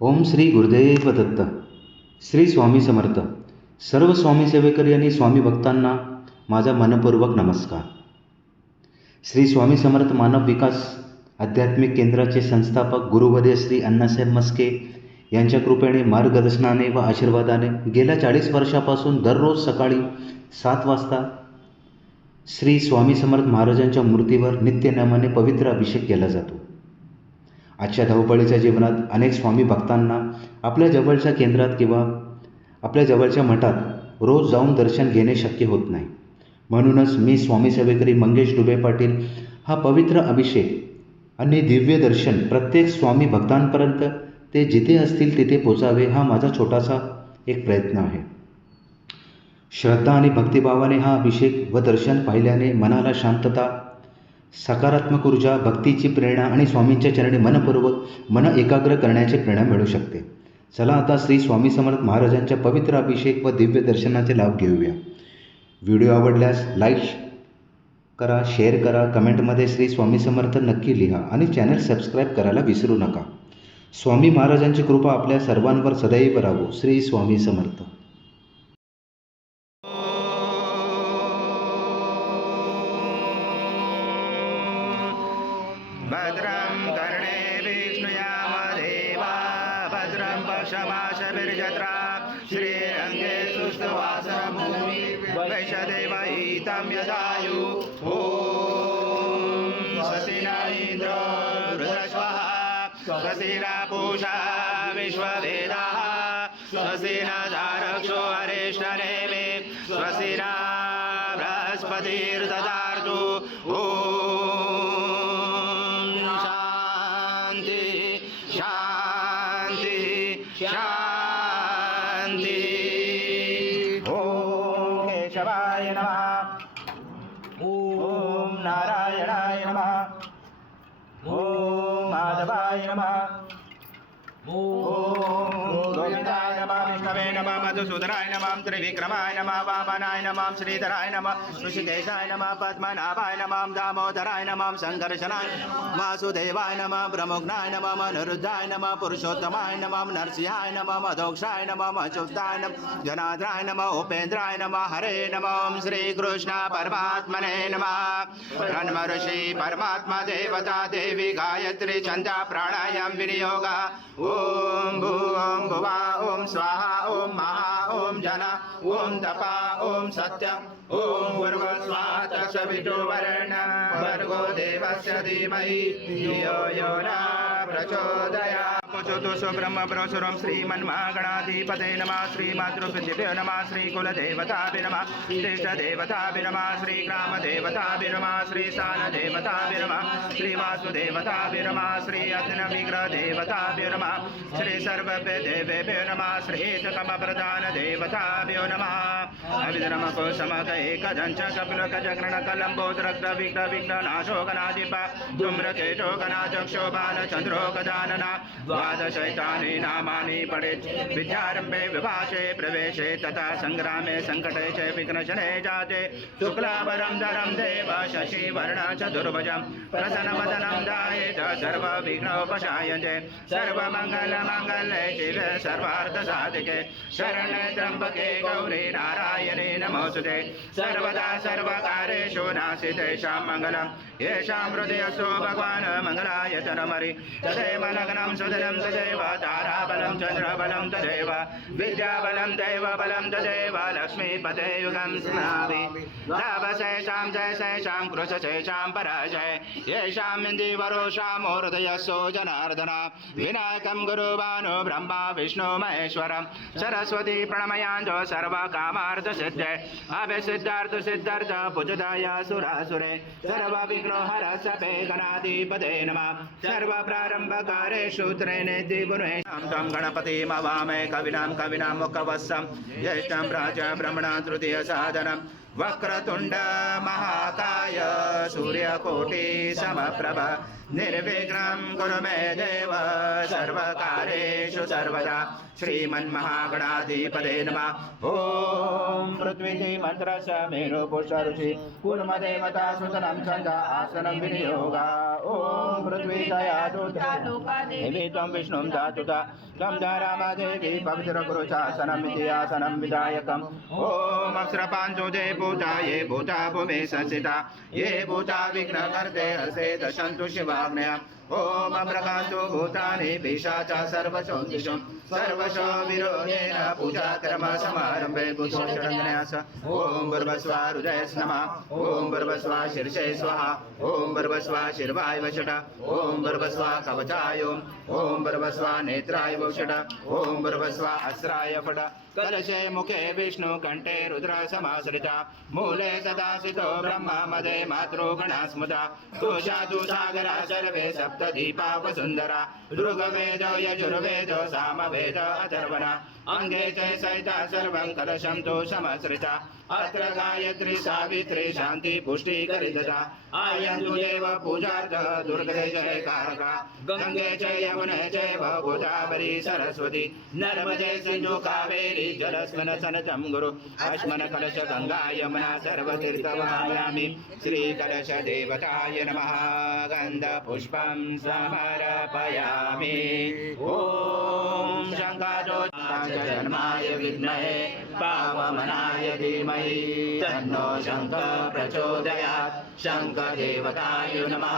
ओम श्री गुरुदेव दत्त. श्री स्वामी समर्थ. सर्व स्वामी सेवेकरी आणि स्वामी भक्तांना माझा मनपूर्वक नमस्कार. श्री स्वामी समर्थ मानव विकास आध्यात्मिक केंद्राचे संस्थापक गुरुवर्य श्री अण्णासाहेब मस्के यांच्या कृपेने, मार्गदर्शनाने व आशीर्वादाने गेल्या 40 वर्षापासून दररोज सकाळी 7 वाजता श्री स्वामी समर्थ महाराजांच्या मूर्तीवर नित्यनेमाने पवित्र अभिषेक केला जातो. आजच्या धावपळीच्या जीवनात अनेक स्वामी भक्तांना आपल्या जवळच्या केंद्रात किंवा आपल्या जवळच्या मठात रोज जाऊन दर्शन घेणे शक्य होत नाही. म्हणूनच मी स्वामी सेवेकरी मंगेश डुबे पाटील हा पवित्र अभिषेक आणि दिव्य दर्शन प्रत्येक स्वामी भक्तांपर्यंत ते जिथे असतील तिथे पोचावे हा माझा छोटासा एक प्रयत्न आहे. श्रद्धा आणि भक्तिभावाने हा अभिषेक व दर्शन पाहिल्याने मनाला शांतता, सकारात्मक ऊर्जा, भक्तीची प्रेरणा आणि स्वामींच्या चरणी मन एकाग्र करण्याची प्रेरणा मिळू शकते. चला आता श्री स्वामी समर्थ महाराजांच्या पवित्र अभिषेक व दिव्य दर्शनाचे लाभ घेऊया. व्हिडिओ आवडल्यास लाईक करा, शेअर करा, कमेंटमध्ये श्री स्वामी समर्थ नक्की लिहा आणि चॅनल सबस्क्राईब करायला विसरू नका. स्वामी महाराजांची कृपा आपल्या सर्वांवर सदैव राहो. श्री स्वामी समर्थ. भद्रं कर्णे विष्णुयामदेवा भद्रं पश्यमाशभिर्जत्रा श्रीरङ्गे सुष्ठुवासरभूमि वैशदेवहितं यदायु. ॐ स्वस्ति न इन्द्रो वृधस्वः स्वस्ति न पूषा विश्ववेदाः स्वस्ति न दारक्षो अरिष्टनेमि स्वस्ति न बृहस्पतिर्ददातु. शांति. ओम केशवाय नमः. ओम नारायणाय नमः. ओम माधवाय नमः. ओम गोविंदाय नमः. विष्णवे नमः. मधुसूदनाय नमः. त्रिविक्रमाय नमः. वामनाय नमः. श्रीधराय नमः. ऋषिकेशाय नमः. पद्मनाभाय नमः. दामोदराय नमः. संकर्षणाय वासुदेवाय नमः. ब्रह्मज्ञाय नमः. अनिरुद्धाय नमः. पुरुषोत्तमाय नमः. नरसिंहाय नमः. मधोक्षाय नमः. अच्युताय नमः. जनार्दनाय नमः. उपेन्द्राय नमः. हरे नमः. श्रीकृष्ण परमात्मने नमः. ब्रह्म ऋषि परमात्मा देवता देवी गायत्री छंदा प्राणायाम विनियोग. ओम भूम भुवा ओम स्वाहा ओम महा ओम जना ओम तपा ओम सत्यम ओम भर्गस्वाहा तत्सवितुर्वरेण्यं भर्गो देवस्य धीमहि धियो यो न प्रचोदयात्. चतुर्षु ब्रह्म परशुराम श्रीमन्महागणाधिपते नमः. श्रीमातृपितृभ्यो नमः. श्रीकुलदेवताभ्यो नमः. श्रेष्ठदेवताभ्यो नमः. श्रीग्रामदेवताभ्यो नमः. श्रीस्थानदेवताभ्यो नमः. श्रीवासुदेवताभ्यो नमः. श्री अग्निविग्रहदेवताभ्यो नमः. श्री सर्वदेवेभ्यो नमः. श्रीतकमप्रधानदेवताभ्यो नमः. अविधर्मकोशमक एकदञ्च कपिलकजग्रणकलम्बोदरक्तविघ्नविघ्ननाशोकनाधिप धूम्रकेतोकनाचक्षोभानचन्द्रोकदानना द्वादशैतानि नामानि पठेत्. विद्यारम्भे विभाषे प्रवेशे तथा संग्रामे संकटे च विघ्नशने जाते. शुक्लाभरं धरं देव शशिवर्ण चतुर्भुजं प्रसन्नवदनं ध्यायेत् सर्वविघ्नोपशायते. सर्वमङ्गलमाङ्गल्ये शिवे सर्वार्थसाधिके शरण्ये त्र्यम्बके गौरी नारायणे नमोऽस्तुते. सर्वदा सर्वकार्येषु नास्तितेषां मङ्गलं येषां हृदयस्थो भगवान् मङ्गलाय तनमरि. तदेव लग्नं सुदिनं तदेव ताराबलं चन्द्रबलं तदेव विद्याबलं दैवबलं तदेव लक्ष्मीपते युगं स्मरामि. लाभशेषां जयशेषां कृशशेषां पराजय येषां इन्दिवरोषां हृदयस्थो जनार्दन. विनायकं गुरुभानु ब्रह्मा विष्णु महेश्वरं सरस्वती प्रणमयाञ्जो सर्वकामार्थसिद्धे. अभिसिद्धार्थसिद्धार्थ पूजिताय सुरासुरे सर्वविघ्नोहर सपे गणाधिपते नमः. सर्वप्रारम्भकारेषु त्रिनेति गुणेषां तं गणपतिमवामे कविनां मुखवस्सं ज्येष्ठं प्राच ब्रह्मणा तृतीयसाधनं वक्रतुंड महाकाय सूर्यकोटि समप्रभ निर्विघ्नं कुरु मे देव सर्वकार्येषु सर्वदा श्रीमन्महागणाधिपते नमः। ॐ पृथ्वी मंत्रस्य मेरु पुष्पऋषि कुर्मदेवता सुतनं छन्द आसनं विनियोगा। ॐ पृथ्वी दयातु देवी त्वं विष्णुं धातुता त्वं रामादेवी पवित्रगुरुशासनमिति आसनं विधायकम्। ॐ अक्षरपाञ्चो जय भूता ये भूता भूमे संस्थिता ये भूता विघ्नकर्ते हर्षे दशन्तु शिवाग्नया। ॐ अम्रकान्तो भूतानि पिशाचा सर्वशो दिशो सर्वशो विरोधेन पूजा कर्म समारम्भे बुद्धोषणन्यास। ॐ भर्वस्वा हृदये नमः। ॐ भर्वस्वा शीर्षे स्वाहा। ॐ भर्वस्वा शिर्वाय वषट। ॐ भर्वस्वा कवचाय। ॐ भर्वस्वा नेत्राय वषट। ॐ भर्वस्वा अस्राय फट। कलशे मुखे विष्णु कंठे रुद्र समाश्रिता मूले सदासितो ब्रह्म मदे मातृगणा स्मृता तुषादु सागरा सर्वे सप्तदीपा वसुन्धरा ऋग्वेद यजुर्वेद सामवेद अथर्वणा अंगे च सहिता सर्वं कलशं तु समाश्रिता अत्र गायत्री सावित्री शान्ति पुष्टि करिदता आयन्तु देव पूजार्थ दुर्गे जयकारका गंगे च यमुने चैव गोदावरी सरस्वती नर्मदे सिन्धु कावेरी जलस्मिन् सनतं गुरु अस्मन् कलश गंगा यमुना सर्वतीर्थवायामि श्रीकलश देवताय नमः गन्ध पुष्पं समर्पयामि। ॐ शङ्खचूडाय विद्महे पावमनाय धीमहि तन्नो शङ्खः प्रचोदयात्। शङ्खदेवताय नमः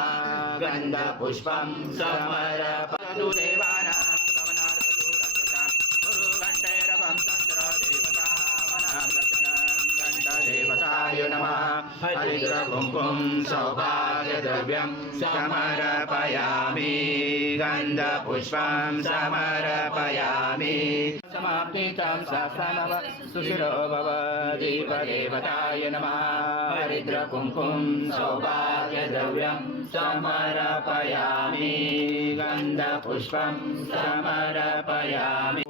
गन्ध पुष्पं समर्पयामि। देवानां देवताय नमः हरिद्रकुङ्कुम सौभाग्यद्रव्यं समर्पयामि गन्धपुष्पं समर्पयामि। समाप्तितं सहस्रनव सुशिरो भव दीपदेवताय नमः हरिद्रकुङ्कुम सौभाग्यद्रव्यं समर्पयामि गन्धपुष्पं समर्पयामि।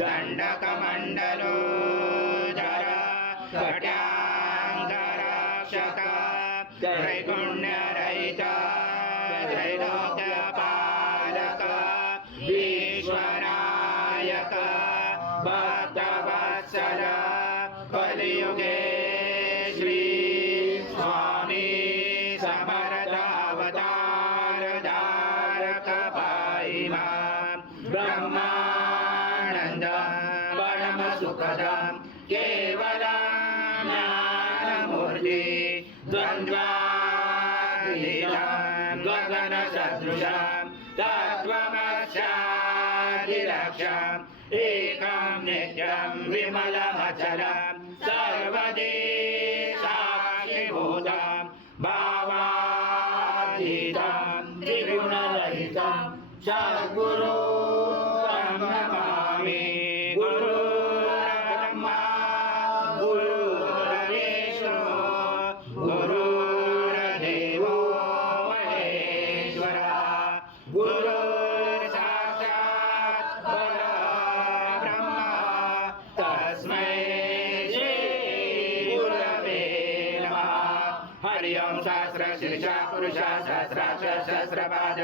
दंडकमंडलो धर कट्यांगरक्षक त्रैगुण्यरहित त्रैलोक्यपालक विश्वनायक भक्तवत्सल कलियुगे श्री स्वामी समर्थावतार धारक पाहिमा ब्रह्मानंद परम सुखदं केवलं ज्ञानमूर्ति द्वन्द्वातीतं गगन सदृशं तत्त्वमस्यादिलक्ष्यम् एकं नित्यं विमलमचलं सर्वदि साक्षिभूतं भावातीतं त्रिगुणरहितं सद्गुरु नमामि। गुरुर्ब्रह्मा गुरुर्विष्णु गुरुर्देवो महेश्वरः गुरुर्साक्षात् परब्रह्म तस्मै श्री गुरवे नमः। हरि ओं सहस्रशीर्षा पुरुषः सहस्राक्ष सहस्रपाद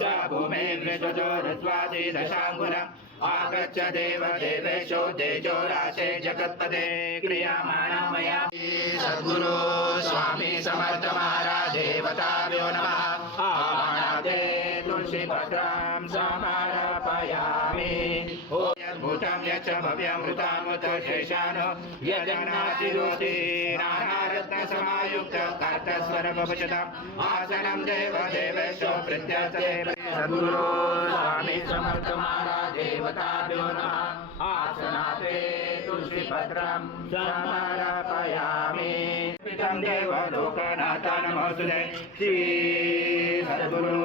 स भूमे मृत्युजोरस्वाति दशाङ्गुलम् आगच्छ देव देवेशो तेजो राशे जगत्पदे क्रियमाणा मया। सद्गुरु स्वामी समर्थ महाराज देवताभ्यो नमः। आवाहनाते तुलसीपत्रं समर्पयामि। ॐ यद्भूतं यच्च भव्यमृतामृत शेषानो यजनातिरोति नानारत्नसमायुक्त कार्तस्वरभवशतम् आसनं देव देवेशो प्रत्यर्थे। सद्गुरु स्वामी समर्थ महाराज देवताभ्यो नमः। आसनाते तुलसीपत्रं समर्पयामि। पितं देव लोकनाथ नमोस्तुते। श्री सद्गुरु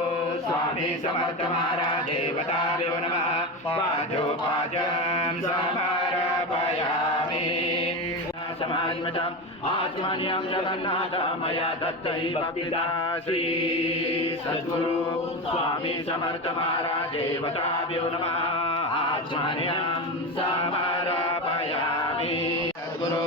स्वामी समर्थ महाराज देवताभ्यो नमः पादोपाजं समर्पयामि समात्मजम् आत्मन्यं जगन्नाथ मया दत्तै भक्तिदा श्री सद्गुरु स्वामी समर्थ महाराज देवताभ्यो नमः आत्मन्यं समर्पयामि सद्गुरु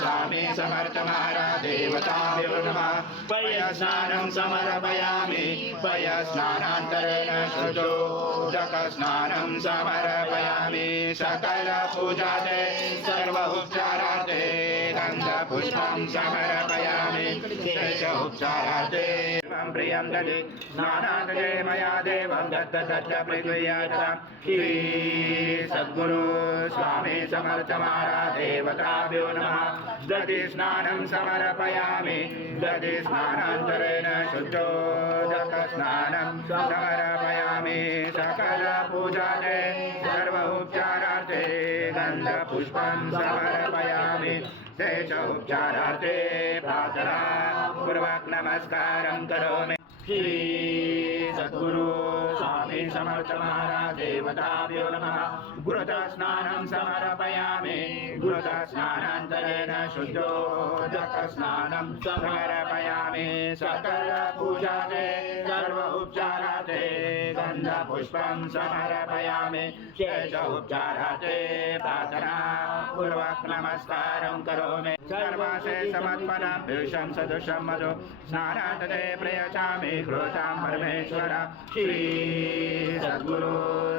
स्वामी समर्थ महाराज देवताभ्यो नमः पयस्नानं समर्पयामि पयस्नानान्तरेण शुद्धोदकस्नानं समर्पयामि सकल पूजाते सर्व उपचाराते गन्धपुष्पं समर्पयामि शेष उपचाराते प्रियं ददे स्नानान्तरे मया देवं दत्त दत्त पृथ्व्याः श्री सद्गुरु स्वामी समर्थ महाराज देवताभ्यो नमः दधि स्नानं समर्पयामि दधि स्नानान्तरेण शुद्धोदकस्नानं समर्पयामि सकल पूजाते सर्व उपचारार्थे गन्धपुष्पं समर्पयामि शेष उपचारार्थे प्रार्थना पूर्वक नमस्कारं करोमि श्री सद्गुरु स्वामी समर्थ महाराज देवताभ्यो नमः गुरुतः स्नानं समर्पयामि गुरुतः स्नानान्तरेण शुद्धोदकस्नानं समर्पयामि सकल पूजाते सर्व उपचाराते गन्धपुष्पं समर्पयामि शेष उपचाराते प्रार्थना पूर्वक नमस्कारं करोमि सर्वासे समर्पणं भीषं सदृशं मधु स्नानान्तरे प्रयच्छामि कृतां परमेश्वर श्री सद्गुरु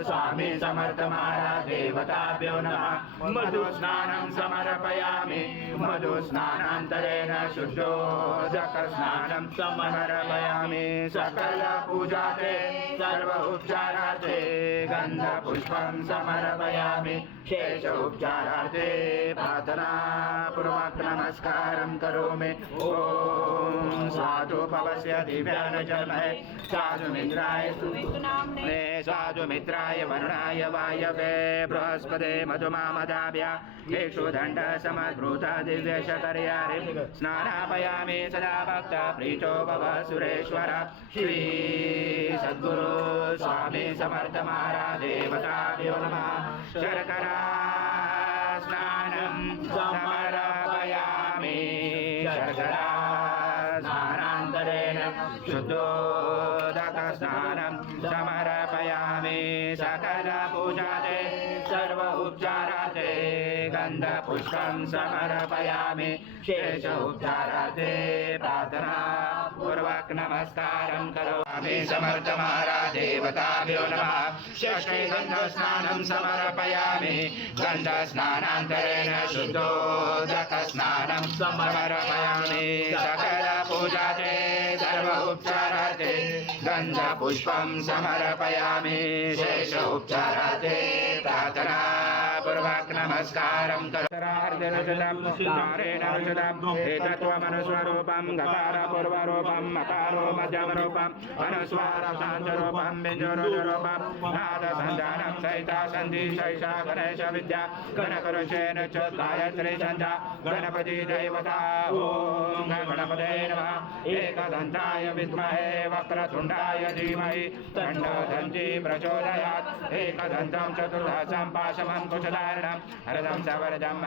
स्वामी समर्थ महाराज देवताभ्यो नमः मधु स्नानं समर्पयामि मधु स्नानान्तरेण शुद्धोदकस्नानं समर्पयामि सकल पूजाते सर्व उपचाराते गन्धपुष्पं समर्पयामि शेष उपचाराते प्रार्थना पूर्वक नमस्कारं करोमि ॐ साधु भवस्य दिव्यान जन्महे साधु मित्राय साधु मित्राय वरुणाय वायवे बृहस्पते मधुमामदाभ्या येषु दण्ड समद्भूता दिव्यशकर्यारि स्नानापयामि सदा भक्त प्रीतो भव सुरेश्वर श्री सद्गुरु स्वामी समर्थ महाराज देवताभ्यो नमः शर्करा स्नानं समर्पयामि शर्करा स्नानान्तरेण शुद्धोदकस्नानं समर्पयामि सकल पूजाते सर्व उपचाराते गन्धपुष्पं समर्पयामि शेष उपचाराते प्रार्थना पूर्वक नमस्कारं करोमि समर्थ महाराज देवताभ्यो नमः षष्ठे गन्धस्नानं समर्पयामि गन्धस्नानान्तरेण शुद्धोदकस्नानं समर्पयामि सकल पूजाते सर्व उपचाराते गन्धपुष्पं समर्पयामि शेष उपचाराते प्रार्थना पूर्वक नमस्कारं करोमि गकार पूर्वरूपं मकारो मध्यमरूपं अनुस्वार शान्तरूपं बिन्दुरूपं नादसन्धानं सहिता सन्धि शैषा गणेश विद्या गणकरुषेण च गायत्री छन्दा गणपति देवता ॐ गणपते नमः एकदन्ताय विद्महे वक्रतुण्डाय धीमहि तन्नो दन्ती प्रचोदयात् एकदन्तं चतुर्दशं पाशमं कुशधारणं हरदं सवरदं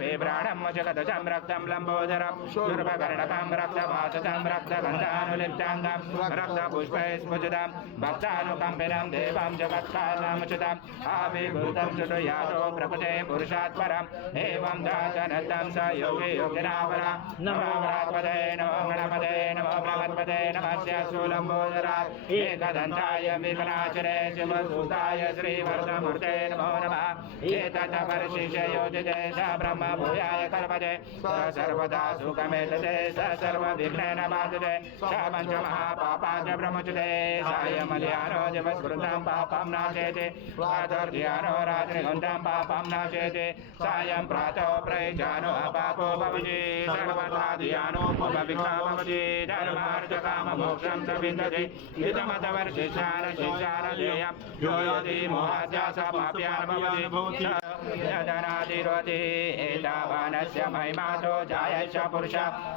बिभ्राणं जगदजं रक्तं लम्बोदरं शूर्पकर्णकं रक्तवाससं रक्तगन्धानुलिप्ताङ्गं रक्तपुष्पैः स्फुटितं भक्तानुकम्पिनं देवं जगत्कारणमुचितम् आविर्भूतं चतुर्यातो प्रकृते पुरुषात् परम् एवं दातनतं स योगी योगिनावरा नमो व्रात्पदे नमो गणपते नमो भगवत्पदे नमस्य शूलम्बोदरात् एकदन्ताय विघ्नाचरे शिवसूताय श्रीवरदमूर्ते नमो नमः एतत्वर्षिष्य योजिते स ब्रह्म भूयाय कल्पते स सर्वदा सुखमेतते स सर्वविघ्नेन बाधते स पञ्चमहापापाच्च ब्रह्मच्युते सायमध्याह्नो दिवस्कृतं पापं नाशेति प्रातर्ध्याह्नो रात्रिगन्धं पापं नाशेति सायं प्रातः प्रयुज्यानो अपापो भवति सर्वथा ध्यानो विघ्नो भवति धर्मार्थकाममोक्षं च विन्दति इदमतवर्षिष्यान शिष्यान ध्येयं यो योति मोहाद्या स पाप्यान् भवति यदनादिरोति एतावानस्य महिमातो जायश्च पुरुष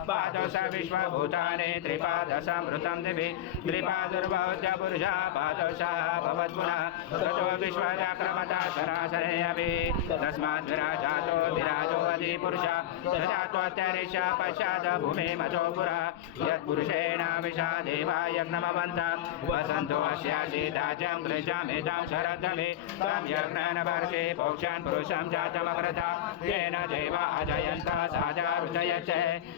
पादश विश्वभूतानि त्रिपादसमृतं दिवि त्रिपादुर्भवत्य पुरुषः पादशः भवत्पुनः ततो विश्वजाक्रमता सरासरे अपि तस्मात् विराजातो विराजो अधिपुरुषः तजात्वत्यरिष पश्चात् भूमिमतो पुरः यत्पुरुषेण विशा देवा यज्ञमवन्तः वसन्तो अस्यासीदाज्यं क्लेशामेतां शरद्धमे तं यज्ञनवर्षे पौक्षान् पुरुषं जातमग्रता येन देवा अजयन्तः साजारुचयच्च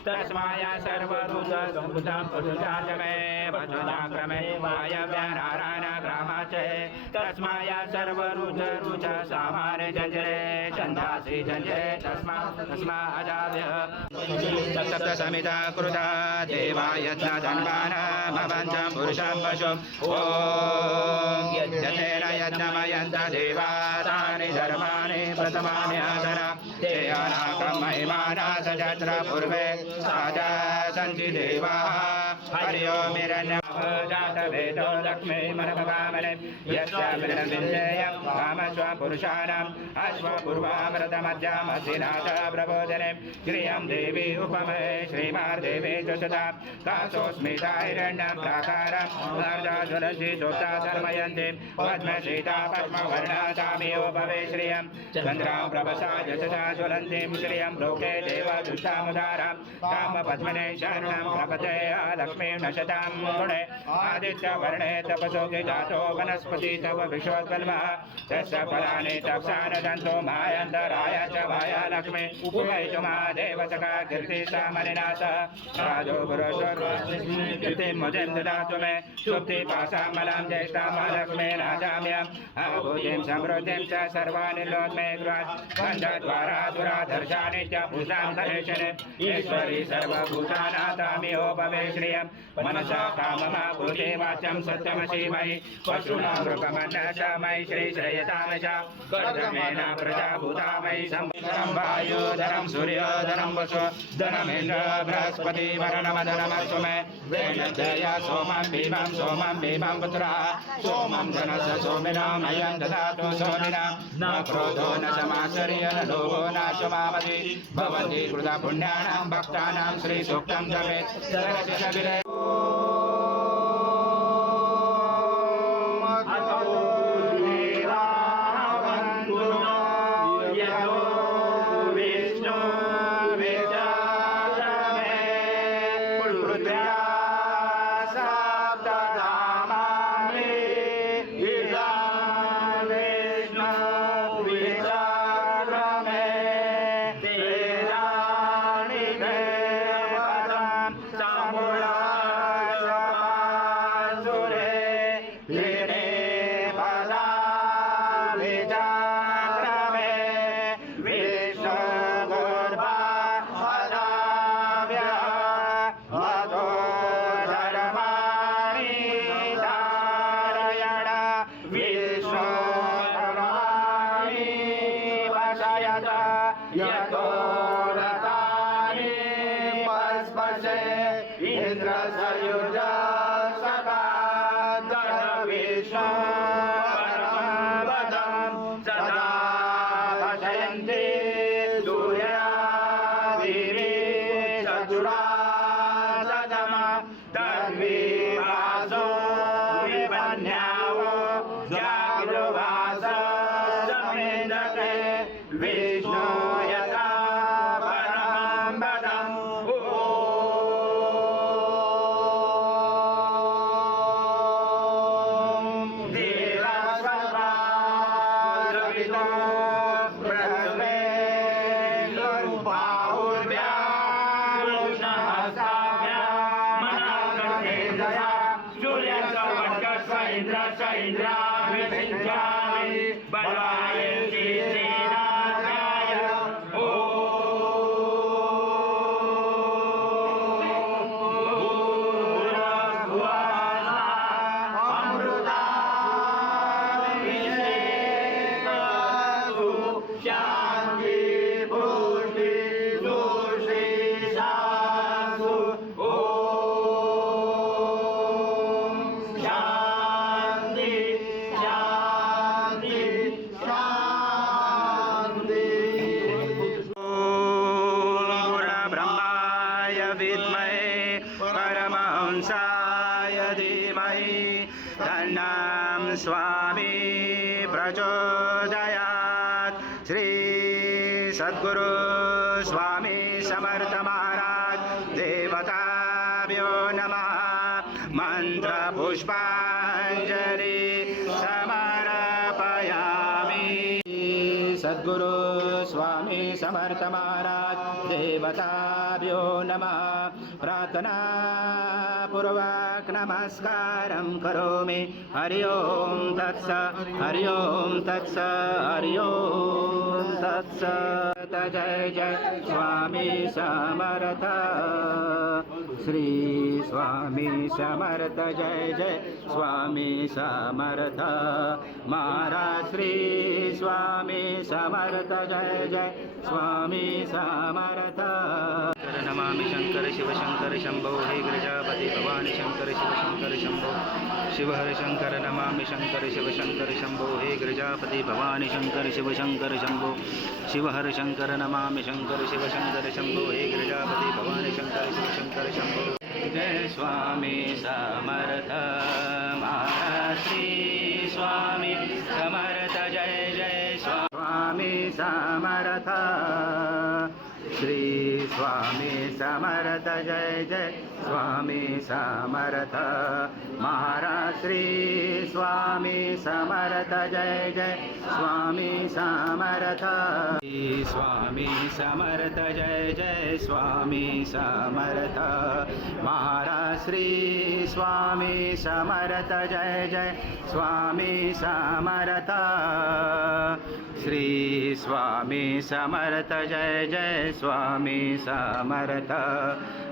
तस्माय सर्वभूतसम्भूतं पुरुषाजमे वचनाक्रमे वायव्यानारायणग्रामाच्च तस्माय सर्वरुचरुच सामान्य जञ्जरे छन्दासि जञ्जरे तस्मा अजाभ्यः सप्त समिता कृता देवा यज्ञधन्वानमवञ्चं पुरुषं पशुम् ॐ यथेन यज्ञमयन्त देवा तानि धर्माणि प्रथमानि आदरा ते अनाकं महिमाना सजत्र पूर्वे साजा सन्ति देवाः हरि ओम् जातवेदो लक्ष्मी मनमकामने यस्य विन्देयं कामस्वपुरुषाणाम् अश्वपूर्वामृतमध्यमसिनाथ प्रबोधने श्रियं देवी उपमये श्रीमार्देवी च सदा कासोऽस्मिताहिरण्यं प्राकारं अर्धधुलसी सोता धर्मयन्ति पद्मसीता पद्मवर्णा तामियोपवे श्रियं चन्द्रां प्रभसा यशसा ज्वलन्तीं श्रियं लोके देवदुष्टामुदारां कामपद्मने शरणं प्रपते लक्ष्मीं नशतां गुणे आदित्यवर्णे तपसो जातो वनस्पति तव विश्वोत्पन्नः तस्य फलानि तप्सानदन्तो मायन्तराय च वाया लक्ष्मी उपवैतु महादेवसखा कीर्तिसामनिनाथ राजो गुरुस्वर्वकीर्तिं मुदिं ददातु मे सुप्तिपासां बलं ज्येष्ठां लक्ष्मी राजाम्यम् अभूतिं समृद्धिं च सर्वाणि लोन्मे गृहात् गन्धद्वारा दुराधर्षाणि च भूतां धनेशने ईश्वरी सर्वभूतानाथामियोपवे श्रियं मनसा काममा भूते वाचं सत्यमसि मयि पशूनां मयि श्रीश्रयतामज कर्दमेन प्रजाभूता मयि संविधरं वायुधरं सूर्योधरं वसु धनमेन्द्र बृहस्पति वरणमधनमस्तु मे वेणजय सोमं भीमं पुत्रः सोमं धनस सोमिनो मयं ददातु सोमिना न क्रोधो न समाश्चर्य न लोभो न शुमामति भवन्ति कृता पुण्यानां भक्तानां श्रीसूक्तं जपेत् सरसिजविरे विद्महे परमहंसाय धीमहि तन्नं स्वामी प्रचोदयात्। श्री सद्गुरु स्वामी समर्थ महाराज देवताभ्यो नमः। मंत्र पुष्पांजलि समर्पयामि। सद्गुरु स्वामी समर्थ महाराज देवताभ्यो नमः। प्रार्थना पूर्वक नमस्कारं करोमि। हरि ओम तत्सत् हरि ओम तत्सत् हरि ओम तत्सत्। जय जय स्वामी समर्थ श्री स्वामी समर्थ। जय जय स्वामी समर्थ महाराज श्री स्वामी समर्थ। जय जय स्वामी समर्थ। नमामि शंकर शिव शंकर शंभो हे गिरिजापति भवानी शंकर शिव शंकर शंभो शिव हर शंकर। नमामि शंकर शिव शंकर शंभो हे गिरिजापति भवानी शंकर शिव शंकर शंभो शिव हर शंकर। नमामि शंकर शिव शंकर शंभो हे गिरिजापति भवानी शंकर शिव शंकर शंभो। जय स्वामी समर्थ महाराज श्री स्वामी समर्थ। जय जय स्वामी समर्थ श्री स्वामी समर्थ। जय जय स्वामी समर्थ महाराज श्री स्वामी समर्थ। जय जय स्वामी समर्थ। श्री स्वामी समर्थ। जय जय स्वामी समर्थ महाराज श्री स्वामी समर्थ। जय जय स्वामी समर्थ। श्री स्वामी समर्थ। जय जय स्वामी समर्थ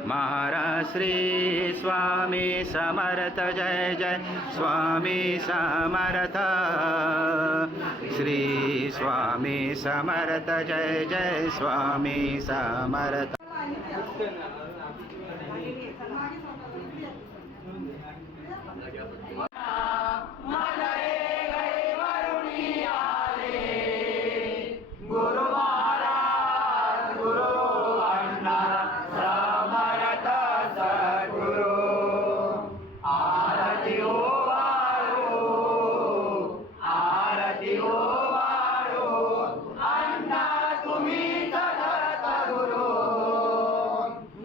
महाराज श्री स्वामी समर्थ। जय जय स्वामी समर्थ। श्री स्वामी समर्थ। जय जय स्वामी समर्थ। गुरु महाराज गुरु अण्णा समर्थ सद्गुरु। आरती ओ वाळू आरती ओ वाळू अण्णा तुम्ही जगत गुरु।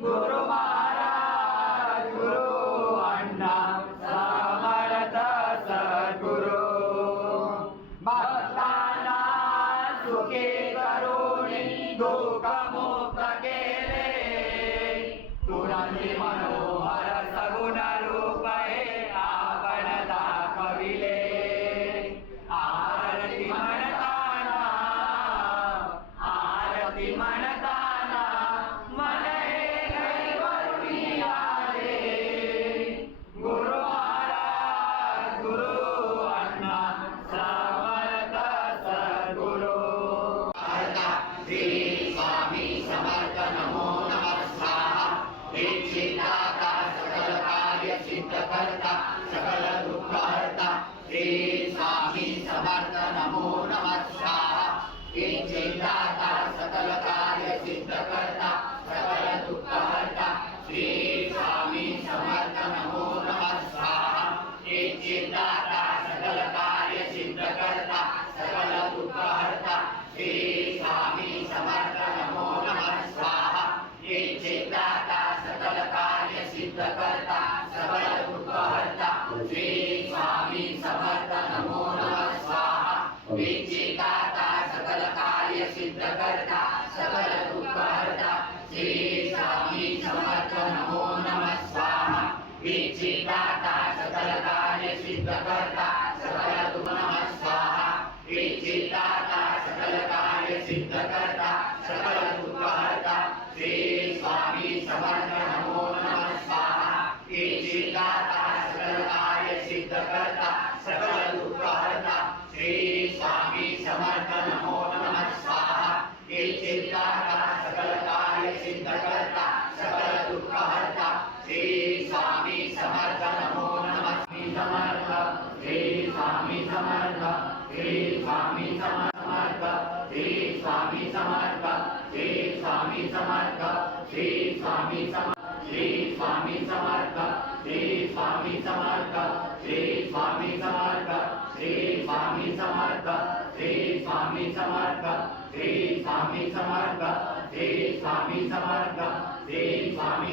गुरु महाराज गुरु अण्णा समर्थ सद्गुरु। भक्तांना सुखी करुणी दुःख मुक्त केले। तुरंती मनोहर सगुण रूप हे आपण दाखविले। आरती म्हणताना मन हे कैवरुणी आले। गुरु महाराज गुरु अण्णा समर्थ सद्गुरु। श्री स्वामी समर्थ नमो नमः स्वाहा। इच्छिता सकल कार्य सिद्ध करता सकल दुःख हरता। श्री स्वामी समर्थ नमो नमः स्वाहा। इच्छिता सकल कार्य सिद्ध करता सकल दुःख हरता। श्री स्वामी समर्थ नमो नमः स्वाहा। इच्छिता सकल कार्य सिद्ध करता सकल दुःख हरता। श्री स्वामी समर्थ नमो नमः स्वाहा। इच्छिता सकल कार्य सिद्ध करता सकल दुःख हरता। श्री स्वामी समर्थ नमो नमः स्वाहा। इच्छिता सकल कार्य सिद्ध करता सकल दुःख हरता। श्री स्वामी समर्थ नमो नमः स्वाहा। इच्छिता सकल कार्य सिद्ध करता सकल दुःख नमः स्वाहा। इच्छिता सकल कार्य सिद्ध करता सकल दुःख हरता। श्री स्वामी समर्थ नमो नमः स्वाहा। इच्छिता सकल कार्य सिद्ध करता सकल दुःख हरता। श्री स्वामी समर्थ नमो नमः स्वाहा। इच्छिता सकल कार्य सिद्ध करता सकल दुःख हरता। श्री स्वामी समर्थ नमो नमः समर्थ। श्री स्वामी समर्थ। श्री स्वामी समर्थ। श्री स्वामी समर्थ। श्री स्वामी समर्थ। श्री स्वामी समर्थ।